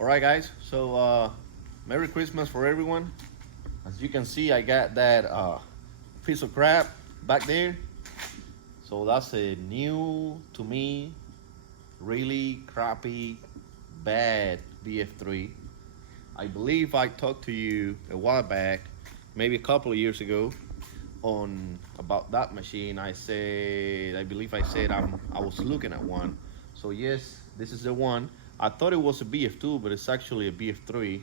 Alright guys, so Merry Christmas for everyone. As you can see, I got that piece of crap back there. So that's a new, to me, really crappy, bad Vf3. I believe I talked to you a while back, maybe a couple of years ago, on about that machine. I believe I said I was looking at one. So yes, this is the one. I thought it was a Bf2, but it's actually a Bf3.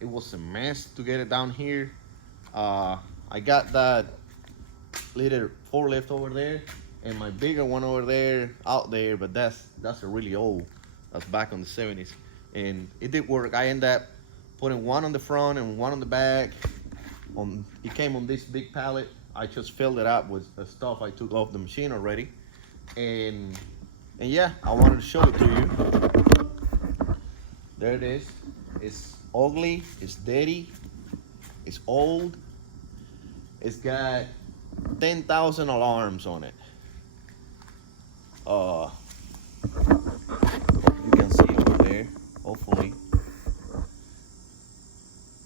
It was a mess to get it down here. I got that little forklift over there and my bigger one over there out there, but that's a really old. That's back on the 70s, and it did work. I ended up putting one on the front and one on the back. It came on this big pallet. I just filled it up with the stuff I took off the machine already, and yeah, I wanted to show it to you. There it is. It's ugly, it's dirty, it's old. It's got 10,000 alarms on it. You can see over there, hopefully.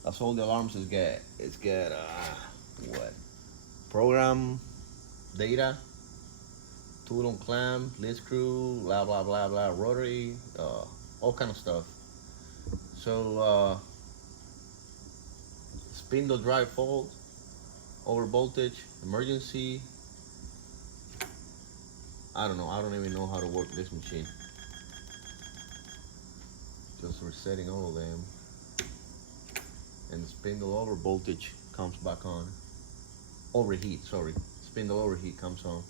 That's all the alarms it's got. It's got what? Program data, tool on clamp, lid screw, blah blah blah blah, rotary, all kind of stuff. So spindle drive fault, over voltage, emergency. I don't know. I don't even know how to work this machine. Just resetting all of them, and the spindle over voltage comes back on. Overheat, sorry. Spindle overheat comes on.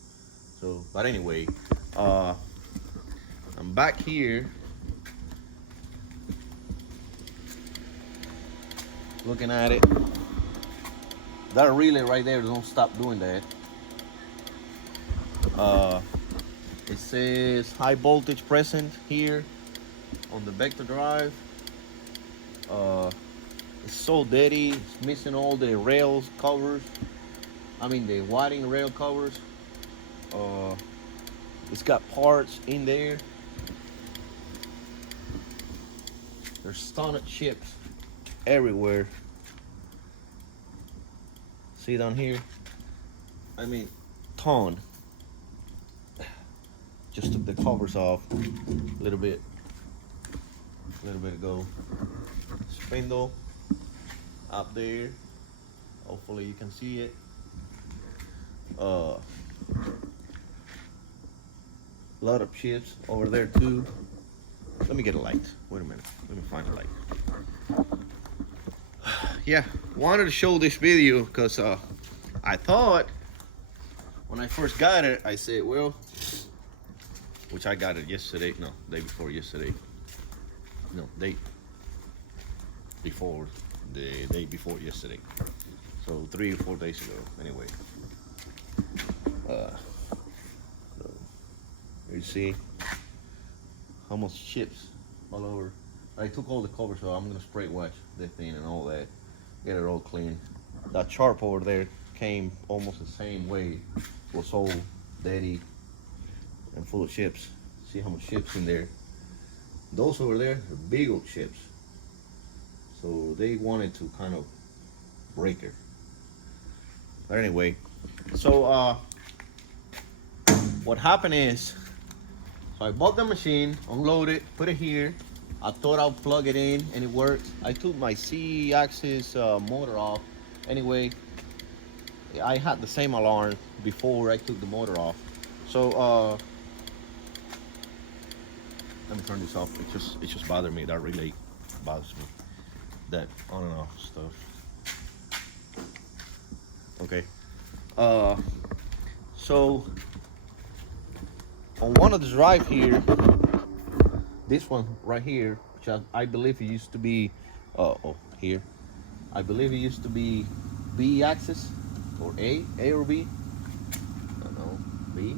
So, but anyway, I'm back here looking at it. That relay right there, don't stop doing that. It says high voltage present here on the vector drive. It's so dirty. It's missing all the rails covers. I mean the wiring rail covers. It's got parts in there. There's a ton of chips everywhere. See down here? I mean, ton. Just took the covers off a little bit ago. Spindle up there. Hopefully you can see it. A lot of chips over there too. Let me get a light. Wait a minute. Let me find a light. Yeah, wanted to show this video because I thought when I first got it, I said, well, which I got it yesterday. No, day before yesterday. No, day before the day before yesterday. So 3 or 4 days ago. Anyway, so you see how much chips all over. I took all the covers off. I'm gonna spray wash the thing and all that, get it all clean. That sharp over there came almost the same way. It was all dirty and full of chips. See how much chips in there. Those over there are big old chips. So they wanted to kind of break it. But anyway, so what happened is, so I bought the machine, unloaded, put it here. I thought I'll plug it in and it worked. I took my C-axis motor off. Anyway, I had the same alarm before I took the motor off. So let me turn this off. It just bothered me. That relay bothers me. That on and off stuff. Okay. So on one of the drive here, this one right here, which I believe it used to be here. I believe it used to be B axis or A or B. I don't know, B,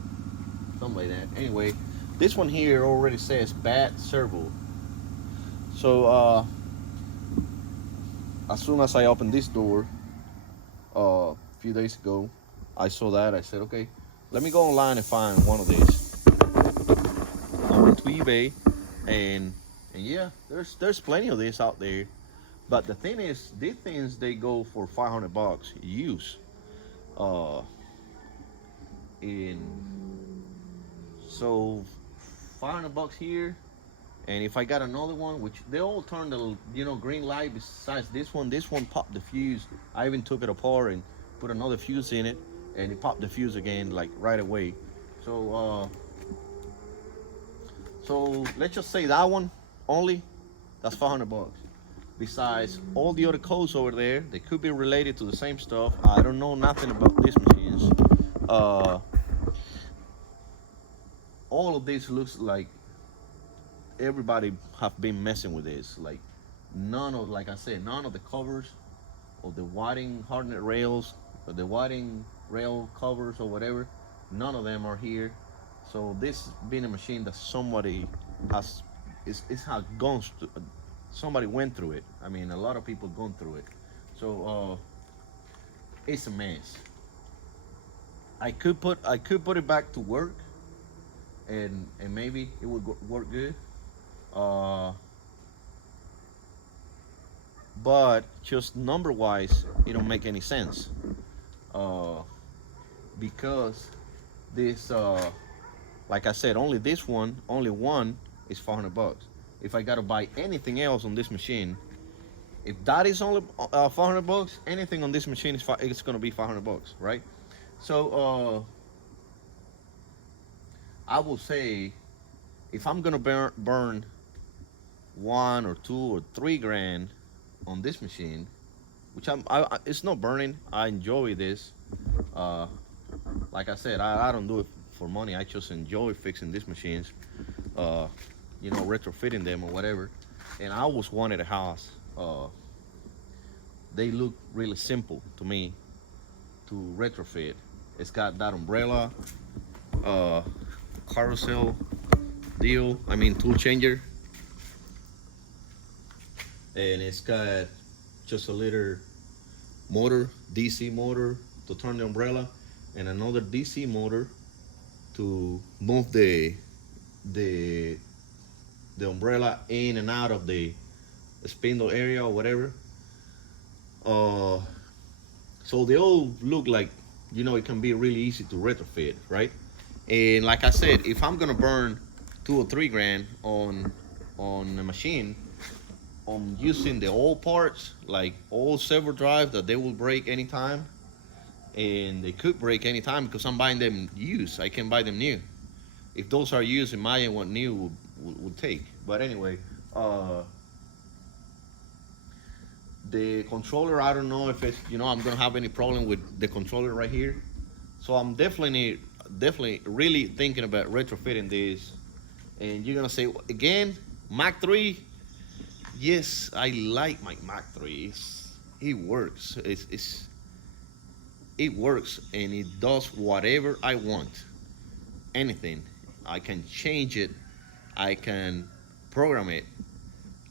something like that. Anyway, this one here already says bad servo. So as soon as I opened this door a few days ago, I saw that. I said, okay, let me go online and find one of these. I went to eBay and yeah, there's plenty of this out there. But the thing is, these things they go for $500 use. Uh, in so $500 here, and if I got another one, which they all turn the green light. Besides this one popped the fuse. I even took it apart and put another fuse in it, and it popped the fuse again like right away. So let's just say that one only, that's $500. Besides all the other codes over there, they could be related to the same stuff. I don't know nothing about these machines. All of this looks like everybody have been messing with this. Like like I said, none of the covers or the wiring hardened rails or the wiring rail covers or whatever, none of them are here. So this being a machine that somebody has, somebody went through it. I mean, a lot of people gone through it. So it's a mess. I could put it back to work, and maybe it would work good. But just number wise, it don't make any sense. Because this, like I said, only one is $400. If I gotta buy anything else on this machine, if that is only $400, anything on this machine it's gonna be $500, right? So I will say, if I'm gonna burn 1 or 2 or 3 grand on this machine, which it's not burning. I enjoy this. Like I said, I don't do it for money. I just enjoy fixing these machines, retrofitting them or whatever. And I always wanted a Haas. They look really simple to me to retrofit. It's got that umbrella, carousel deal. I mean, tool changer. And it's got just a little motor, DC motor to turn the umbrella, and another DC motor to move the umbrella in and out of the spindle area or whatever. So they all look like, it can be really easy to retrofit, right? And like I said, if I'm gonna burn 2 or 3 grand on a machine, on using the old parts, like old servo drive that they will break anytime, and they could break anytime because I'm buying them used. I can buy them new. If those are used, imagine what new would take. But anyway, the controller, I don't know if it's, I'm gonna have any problem with the controller right here. So I'm definitely really thinking about retrofitting this. And you're gonna say again, Mach3. Yes, I like my Mach3. It works. It works, and it does whatever I want. Anything. I can change it. I can program it.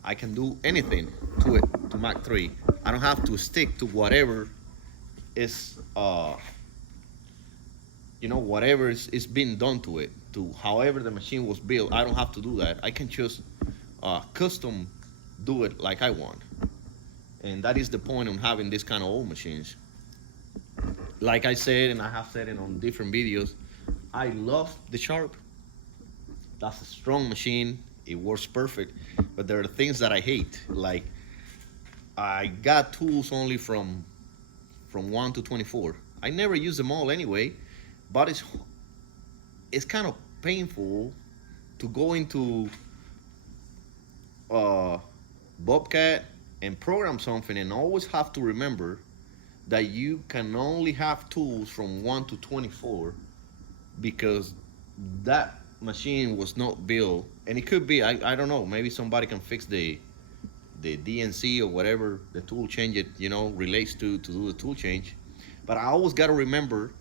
I can do anything to it, to Mach3. I don't have to stick to whatever is, whatever is being done to it, to however the machine was built. I don't have to do that. I can just custom do it like I want. And that is the point of having this kind of old machines. Like I said, and I have said it on different videos, I love the Sharp. That's a strong machine. It works perfect. But there are things that I hate. Like, I got tools only from 1 to 24. I never use them all anyway, but it's kind of painful to go into Bobcat and program something and always have to remember that you can only have tools from 1 to 24 because that machine was not built. And it could be, I don't know, maybe somebody can fix the DNC or whatever the tool change it relates to do the tool change. But I always got to remember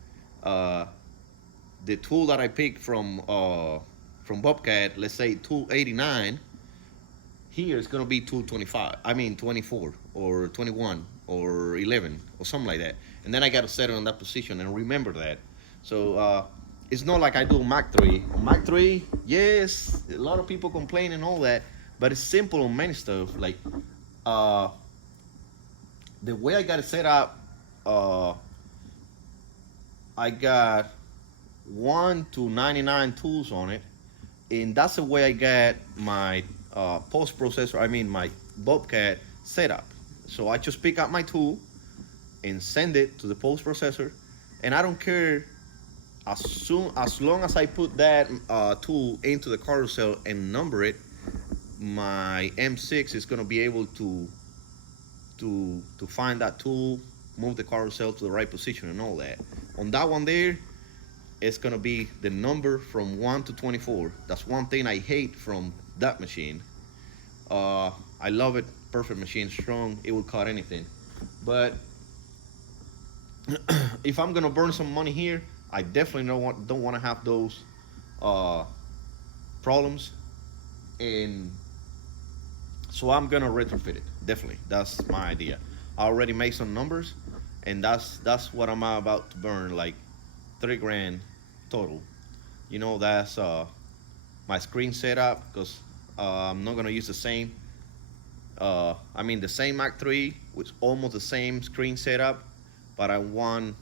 the tool that I picked from Bobcat, let's say tool 89, here it's gonna be tool 25, I mean 24 or 21 or 11 or something like that. And then I gotta set it on that position and remember that. So it's not like I do Mach 3. On Mach 3, yes, a lot of people complain and all that, but it's simple on many stuff. Like uh, the way I got it set up, uh, I got 1 to 99 tools on it, and that's the way I got my post processor. I mean my Bobcat set up. So I just pick up my tool and send it to the post processor, and I don't care as long as I put that tool into the carousel and number it, my M6 is gonna be able to find that tool, move the carousel to the right position and all that. On that one there, it's gonna be the number from 1 to 24. That's one thing I hate from that machine. I love it, perfect machine, strong, it will cut anything. But if I'm gonna burn some money here, I definitely don't want to have those problems, and so I'm gonna retrofit it. Definitely, that's my idea. I already made some numbers, and that's what I'm about to burn, like 3 grand total. You know, that's my screen setup, because I'm not gonna use the same. I mean the same Mach 3 with almost the same screen setup, but I want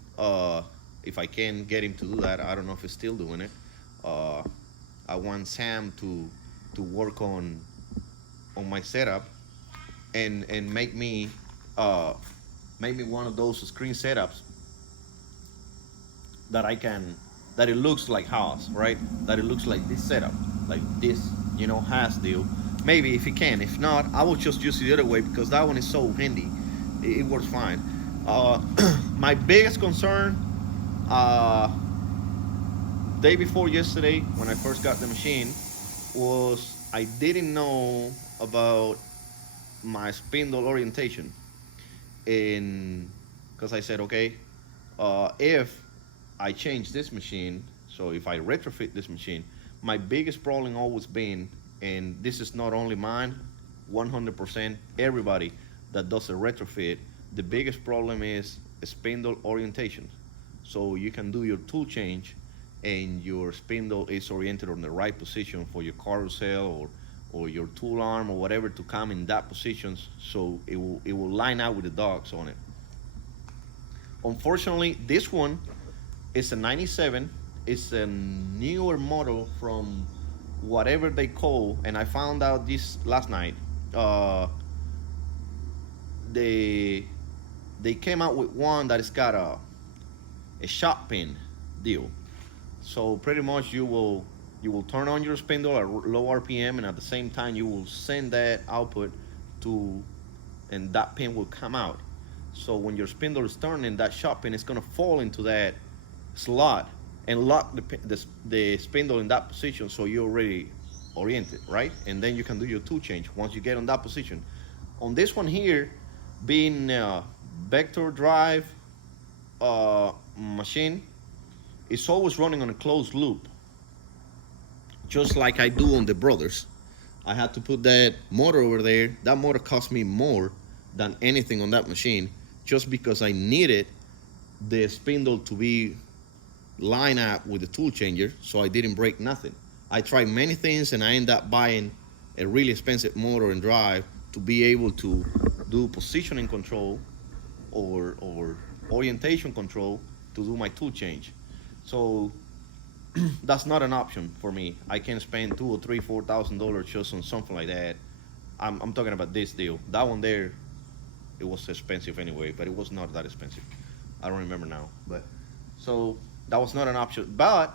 if I can get him to do that. I don't know if he's still doing it. I want Sam to work on my setup and make me one of those screen setups that it looks like Haas, right? That it looks like this setup, like this, Haas deal. Maybe if he can. If not, I will just use it the other way, because that one is so handy. It works fine. My biggest concern, day before yesterday, when I first got the machine, was I didn't know about my spindle orientation. And because I said, okay, if I change this machine, so if I retrofit this machine, my biggest problem always been, and this is not only mine, 100% everybody that does a retrofit, the biggest problem is spindle orientation. So you can do your tool change and your spindle is oriented on the right position for your carousel or your tool arm or whatever to come in that position, so it will line out with the dogs on it. Unfortunately, this one is a 97. It's a newer model from whatever they call, and I found out this last night. They came out with one that has got a shot pin deal. So pretty much you will turn on your spindle at low RPM, and at the same time you will send that output and that pin will come out. So when your spindle is turning, that shot pin is gonna fall into that slot and lock the spindle in that position, so you're already oriented, right? And then you can do your tool change once you get on that position. On this one here, being a vector drive machine, it's always running on a closed loop, just like I do on the Brothers. I had to put that motor over there. That motor cost me more than anything on that machine, just because I needed the spindle to be lined up with the tool changer, so I didn't break nothing. I tried many things, and I ended up buying a really expensive motor and drive to be able to do positioning control or orientation control to do my tool change. So that's not an option for me. I can spend $2,000 or $3,000, $4,000 just on something like that. I'm talking about this deal. That one there, it was expensive anyway, but it was not that expensive. I don't remember now, but so that was not an option. But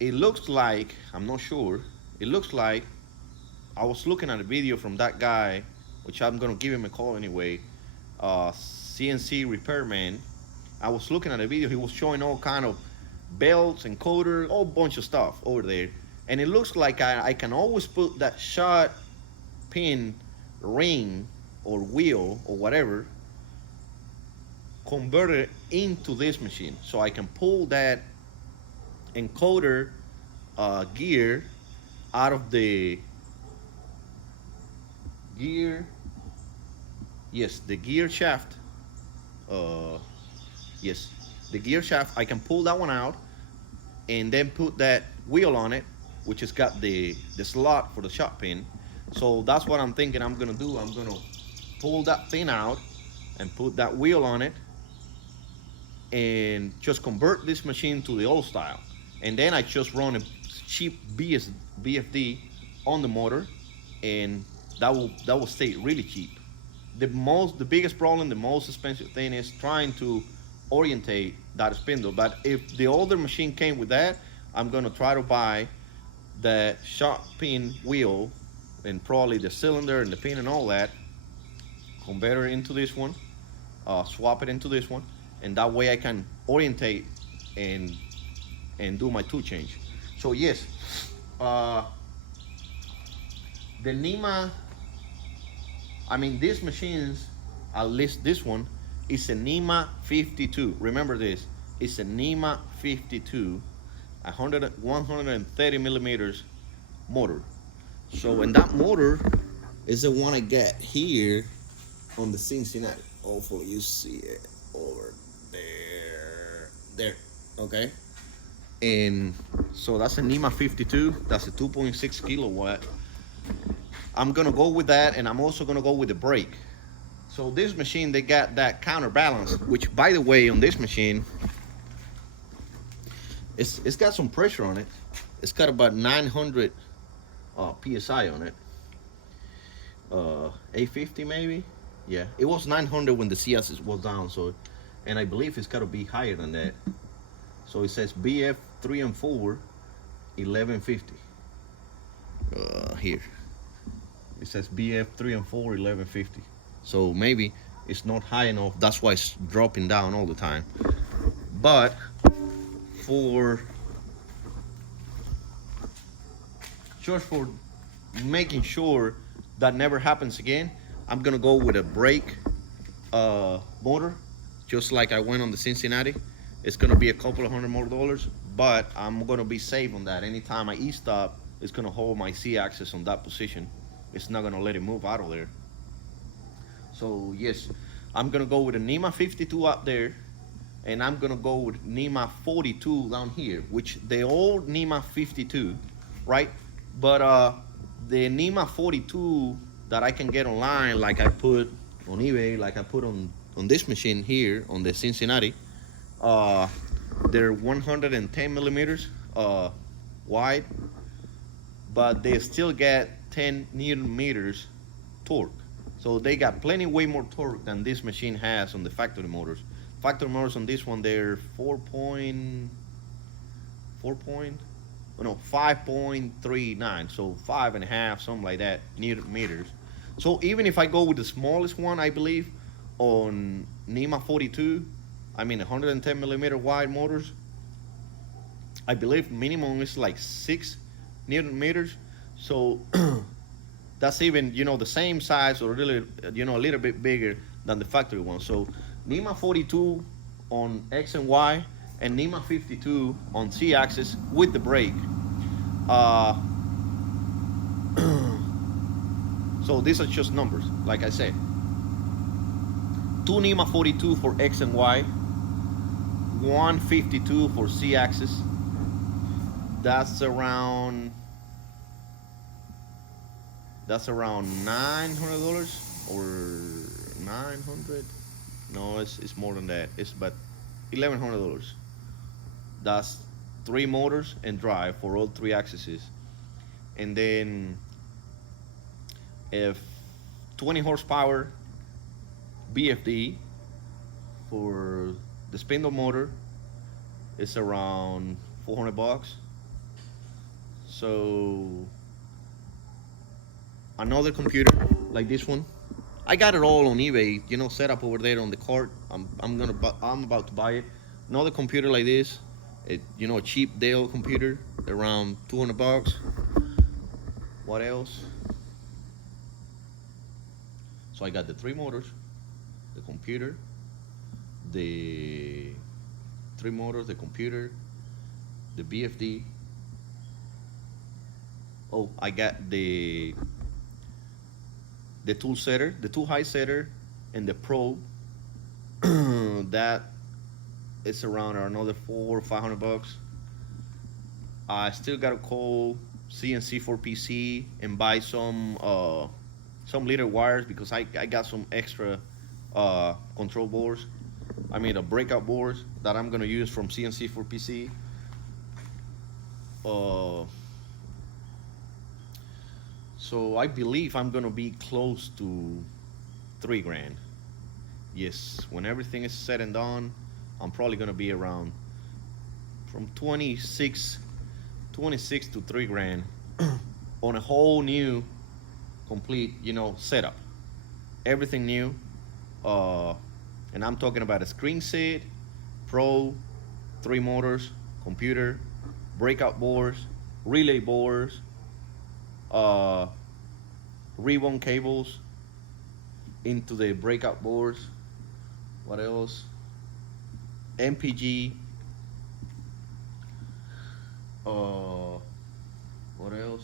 it looks like, I'm not sure, it looks like, I was looking at a video from that guy, which I'm gonna give him a call anyway, CNC repairman. I was looking at a video, he was showing all kind of belts, encoder, all bunch of stuff over there, and it looks like I can always put that shot pin ring or wheel or whatever, convert it into this machine, so I can pull that encoder gear out of the gear, yes, the gear shaft, yes, the gear shaft. I can pull that one out and then put that wheel on it, which has got the slot for the shot pin. So that's what I'm thinking I'm gonna do. I'm gonna pull that pin out and put that wheel on it and just convert this machine to the old style. And then I just run a cheap VFD on the motor, and that will stay really cheap. The biggest problem, the most expensive thing is trying to orientate that spindle. But if the older machine came with that, I'm gonna try to buy that shot pin wheel and probably the cylinder and the pin and all that, convert it into this one, swap it into this one, and that way I can orientate and do my tool change. So yes, the NEMA, I mean these machines, at least this one, is a NEMA 52. Remember this, it's a NEMA 52, 130 millimeters motor. So, and that motor is the one I get here on the Cincinnati. Hopefully you see it over there, okay? And so that's a NEMA 52, that's a 2.6 kilowatt. I'm gonna go with that, and I'm also gonna go with the brake. So this machine, they got that counterbalance, which by the way, on this machine, it's got some pressure on it. It's got about 900 PSI on it. 850 maybe? Yeah, it was 900 when the CS was down, so, and I believe it's gotta be higher than that. So it says Vf3 and 4, 1150. Here. It says Vf3 and 4, 1150. So maybe it's not high enough, that's why it's dropping down all the time. But for just for making sure that never happens again, I'm gonna go with a brake motor, just like I went on the Cincinnati. It's gonna be a couple of $100 more, but I'm gonna be safe on that. Anytime I E-stop, it's gonna hold my C-axis on that position. It's not gonna let it move out of there. So yes, I'm gonna go with a NEMA 52 up there, and I'm gonna go with NEMA 42 down here, which the old NEMA 52, right? But the NEMA 42 that I can get online, like I put on eBay, like I put on this machine here on the Cincinnati, they're 110 millimeters wide, but they still get 10 Newton meters torque. So they got plenty way more torque than this machine has on the factory motors. Factory motors on this one, they're 5.39, so 5.5, something like that, Newton meters. So even if I go with the smallest one, I believe, on NEMA 42, I mean 110 millimeter wide motors, I believe minimum is like 6 Newton meters. So that's even, you know, the same size or really, you know, a little bit bigger than the factory one. So NEMA 42 on X and Y, and NEMA 52 on C-axis with the brake. So these are just numbers, like I said. 2 NEMA 42 for X and Y, 152 for C-axis. That's around $900 or 900. No, it's more than that. It's about $1,100. That's 3 motors and drive for all 3 axes. And then if 20 horsepower BFD for the spindle motor, it's around $400. So another computer like this one, I got it all on eBay, you know, set up over there on the cart. I'm about to buy it. Another computer like this, you know, a cheap Dell computer, around $200. What else? So I got the 3 motors, the computer, the 3 motors, the computer, the BFD. Oh, I got the tool setter, the tool height setter, and the probe. That is around another $400 or $500. I still gotta call CNC for PC and buy some little wires because I got some extra control boards. I mean, the breakout boards that I'm gonna use from CNC for PC. Uh, so I believe I'm gonna be close to 3 grand. Yes, when everything is said and done, I'm probably gonna be around from 26 to 3 grand on a whole new, complete, setup. Everything new. Uh, and I'm talking about a screen set, pro, 3 motors, computer, breakout boards, relay boards, uh, ribbon cables into the breakout boards. What else? MPG. What else?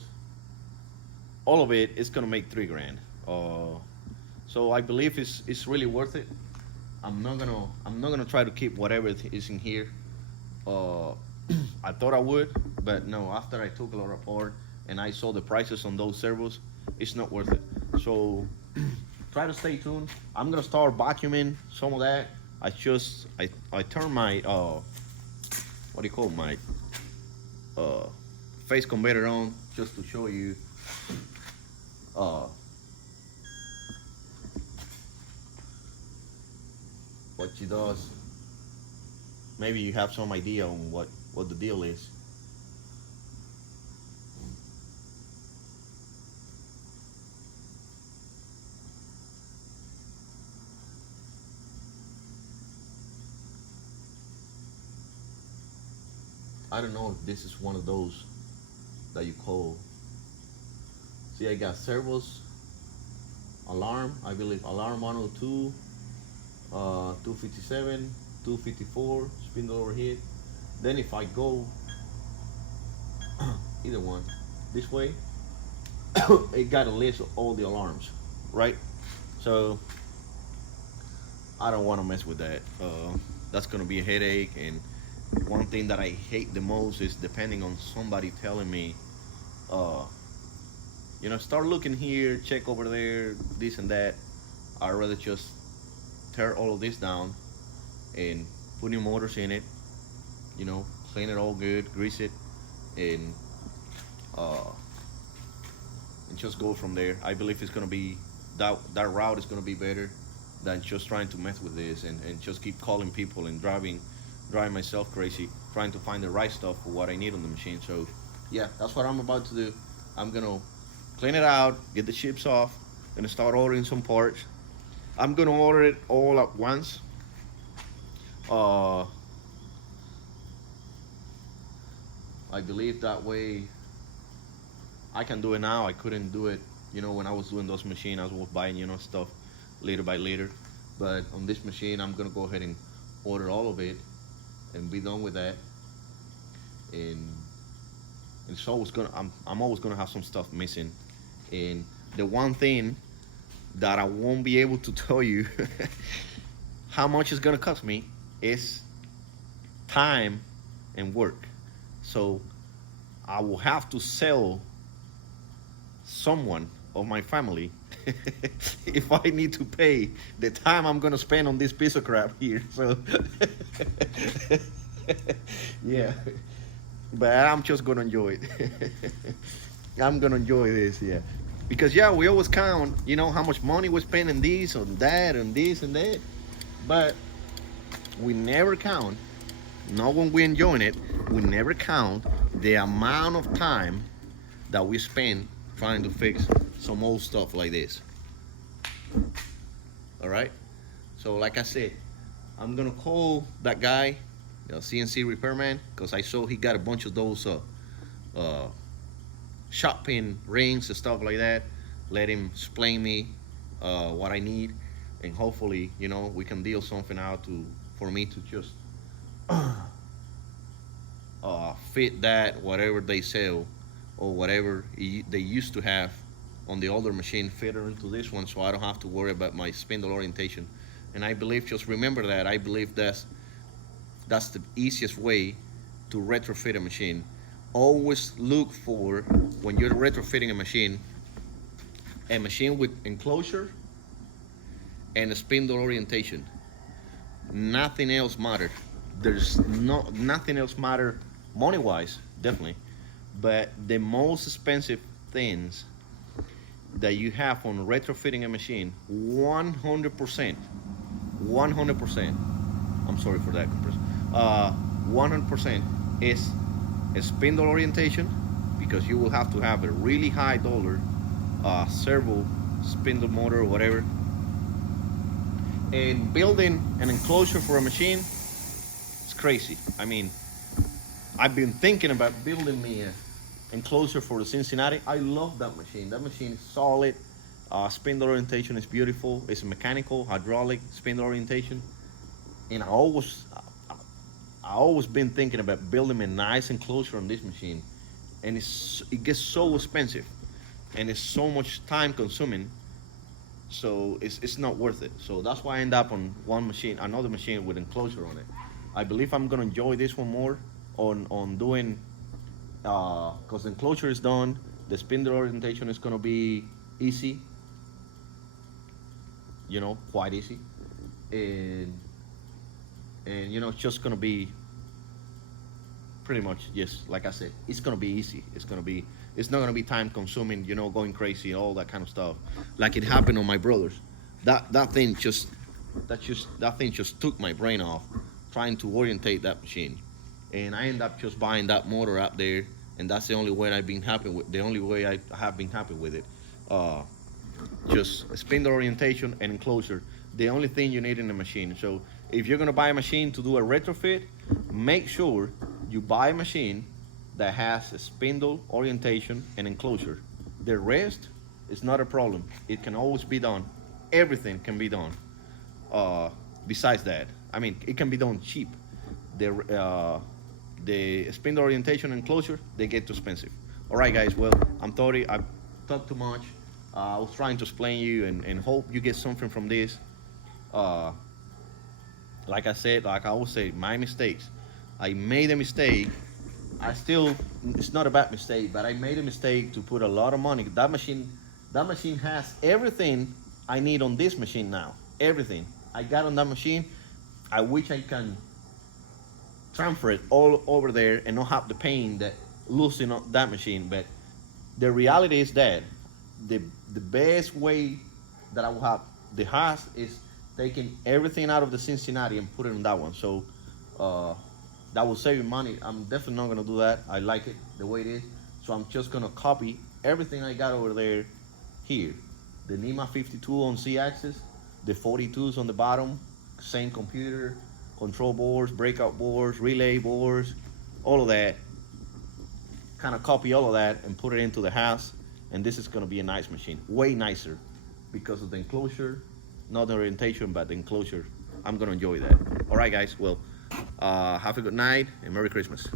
All of it is gonna make 3 grand. So I believe it's really worth it. I'm not gonna try to keep whatever is in here. Uh, I thought I would, but no. After I took a lot apart and I saw the prices on those servos, it's not worth it. So try to stay tuned. I'm gonna start vacuuming some of that. I turned my what do you call my face converter on just to show you uh, what she does. Maybe you have some idea on what the deal is. I don't know if this is one of those that you call. See, I got servos, alarm, I believe alarm 102, 257, 254, spindle overhead. Then if I go either one this way, it got a list of all the alarms, right? So I don't want to mess with that. That's gonna be a headache. And one thing that I hate the most is depending on somebody telling me, start looking here, check over there, this and that. I'd rather just tear all of this down and put new motors in it, clean it all good, grease it, and just go from there. I believe it's gonna be that route is gonna be better than just trying to mess with this and just keep calling people and driving myself crazy trying to find the right stuff for what I need on the machine. So yeah, that's what I'm about to do. I'm gonna clean it out, get the chips off, gonna start ordering some parts. I'm gonna order it all at once. I believe that way I can do it now. I couldn't do it, when I was doing those machines. I was buying, stuff little by little. But on this machine, I'm gonna go ahead and order all of it and be done with that. And it's always gonna, I'm always gonna have some stuff missing. And the one thing that I won't be able to tell you how much it's gonna cost me is time and work. So I will have to sell someone of my family if I need to pay the time I'm gonna spend on this piece of crap here. So yeah, but I'm just gonna enjoy it. I'm gonna enjoy this, yeah. Because yeah, we always count, how much money we spend on this, on that, and this and that. But we never count, not when we're enjoying it, we never count the amount of time that we spend trying to fix some old stuff like this. All right? So like I said, I'm gonna call that guy, the CNC repairman, because I saw he got a bunch of those shot pin rings and stuff like that. Let him explain me what I need, and hopefully, we can deal something out for me to just fit that whatever they sell or whatever they used to have on the older machine, fit it into this one, so I don't have to worry about my spindle orientation. And I believe, just remember that, I believe that's the easiest way to retrofit a machine. always look for, when you're retrofitting a machine with enclosure and a spindle orientation. Nothing else matters. There's nothing else matter money-wise, definitely. But the most expensive things that you have on retrofitting a machine, 100%, 100%. I'm sorry for that compressor. 100% is a spindle orientation, because you will have to have a really high dollar servo spindle motor or whatever. And building an enclosure for a machine, it's crazy. I mean, I've been thinking about building me an enclosure for the Cincinnati. I love that machine. That machine is solid. Spindle orientation is beautiful. It's a mechanical, hydraulic spindle orientation. And I always been thinking about building a nice enclosure on this machine. And it gets so expensive, and it's so much time consuming. So it's not worth it. So that's why I end up on another machine with enclosure on it. I believe I'm gonna enjoy this one more on doing, because the enclosure is done. The spindle orientation is gonna be easy, quite easy, and it's just gonna be pretty much, just like I said, it's gonna be easy. It's not gonna be time consuming, going crazy, all that kind of stuff, like it happened on my brothers. That thing just took my brain off trying to orientate that machine, and I end up just buying that motor out there, and that's the only way I've been happy with. The only way I have been happy with it, just a spindle orientation and enclosure. The only thing you need in the machine. So if you're gonna buy a machine to do a retrofit, make sure you buy a machine that has a spindle orientation and enclosure. The rest is not a problem. It can always be done. Everything can be done. Besides that, I mean, it can be done cheap. The spindle orientation and enclosure, they get too expensive. All right, guys. Well, I'm sorry I talked too much. I was trying to explain you and hope you get something from this. Like I said, like I always say, my mistakes. I made a mistake. It's not a bad mistake, but I made a mistake to put a lot of money. That machine has everything I need on this machine now. Everything I got on that machine. I wish I can transfer it all over there and not have the pain that losing that machine. But the reality is that the best way that I will have the Haas is taking everything out of the Cincinnati and put it on that one. So that will save you money. I'm definitely not gonna do that. I like it the way it is. So I'm just gonna copy everything I got over there here. The NEMA 52 on Z-axis, the 42s on the bottom, same computer, control boards, breakout boards, relay boards, all of that. Kind of copy all of that and put it into the Haas, and this is gonna be a nice machine, way nicer because of the enclosure, not the orientation, but the enclosure. I'm gonna enjoy that. All right, guys, well, have a good night and Merry Christmas.